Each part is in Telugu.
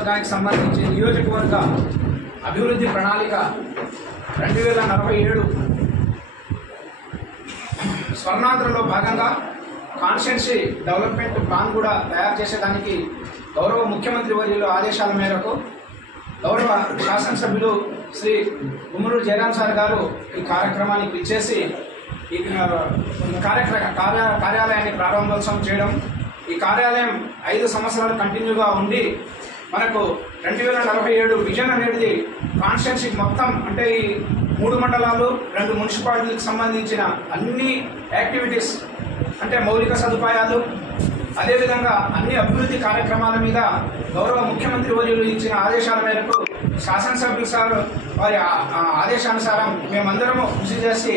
నియోజకవర్గానికి సంబంధించి నియోజకవర్గ అభివృద్ధి ప్రణాళిక 2047 స్వర్ణాంధ్రలో భాగంగా కాన్స్టిట్యున్సీ డెవలప్మెంట్ ప్లాన్ కూడా తయారు చేసేదానికి గౌరవ ముఖ్యమంత్రి వర్యుల ఆదేశాల మేరకు గౌరవ శాసనసభ్యులు శ్రీ గుమ్మనూరు జయరాం సార్ గారు ఈ కార్యక్రమానికి ఇచ్చేసి ఈ కార్యాలయాన్ని ప్రారంభోత్సవం చేయడం, ఈ కార్యాలయం 5 సంవత్సరాలు కంటిన్యూగా ఉండి మనకు 2047 విజన్ అనేది కాన్స్టిట్యున్సీ మొత్తం అంటే ఈ 3 మండలాలు 2 మున్సిపాలిటీలకు సంబంధించిన అన్ని యాక్టివిటీస్ అంటే మౌలిక సదుపాయాలు అదేవిధంగా అన్ని అభివృద్ధి కార్యక్రమాల మీద గౌరవ ముఖ్యమంత్రి వర్యులు ఇచ్చిన ఆదేశాల మేరకు శాసనసభ్యులు సార్ వారి ఆదేశానుసారం మేమందరము కృషి చేసి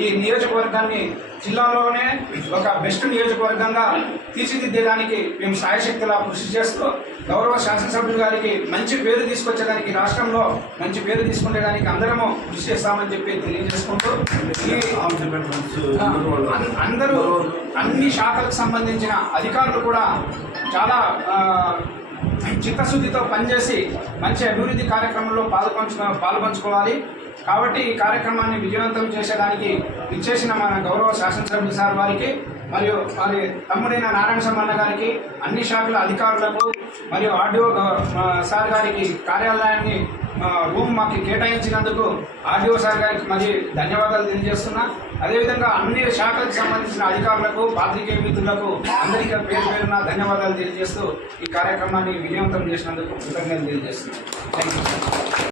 ఈ నియోజకవర్గాన్ని జిల్లాలోనే ఒక బెస్ట్ నియోజకవర్గంగా తీర్చిదిద్దేదానికి మేము సాయశక్తిలా కృషి చేస్తూ గౌరవ శాసనసభ్యులు గారికి మంచి పేరు తీసుకొచ్చేదానికి, రాష్ట్రంలో మంచి పేరు తీసుకునేదానికి అందరము కృషి చేస్తామని చెప్పి తెలియజేసుకుంటూ అందరూ అన్ని శాఖలకు సంబంధించిన అధికారులు కూడా చాలా చిత్తశుద్ధితో పనిచేసి మంచి అభివృద్ధి కార్యక్రమంలో పాల్పంచుకోవాలి. కాబట్టి ఈ కార్యక్రమాన్ని విజయవంతం చేసేదానికి ఇచ్చేసిన మన గౌరవ శాసనసభ్యులు సార్ వారికి మరియు వారి తమ్ముడైన నారాయణ సమ్మన్న గారికి, అన్ని శాఖల అధికారులకు మరియు ఆర్డీఓ సార్ గారికి కార్యాలయాన్ని రూమ్ మాకు కేటాయించినందుకు ఆర్డీఓ సార్ గారికి మరి ధన్యవాదాలు తెలియజేస్తున్నా. అదేవిధంగా అన్ని శాఖలకు సంబంధించిన అధికారులకు, పాత్రికేయ మిత్రులకు అందరికీ పేరు పేరున ధన్యవాదాలు తెలియజేస్తూ ఈ కార్యక్రమాన్ని విజయవంతం చేసినందుకు కృతజ్ఞతలు తెలియజేస్తున్నాను. Thank you.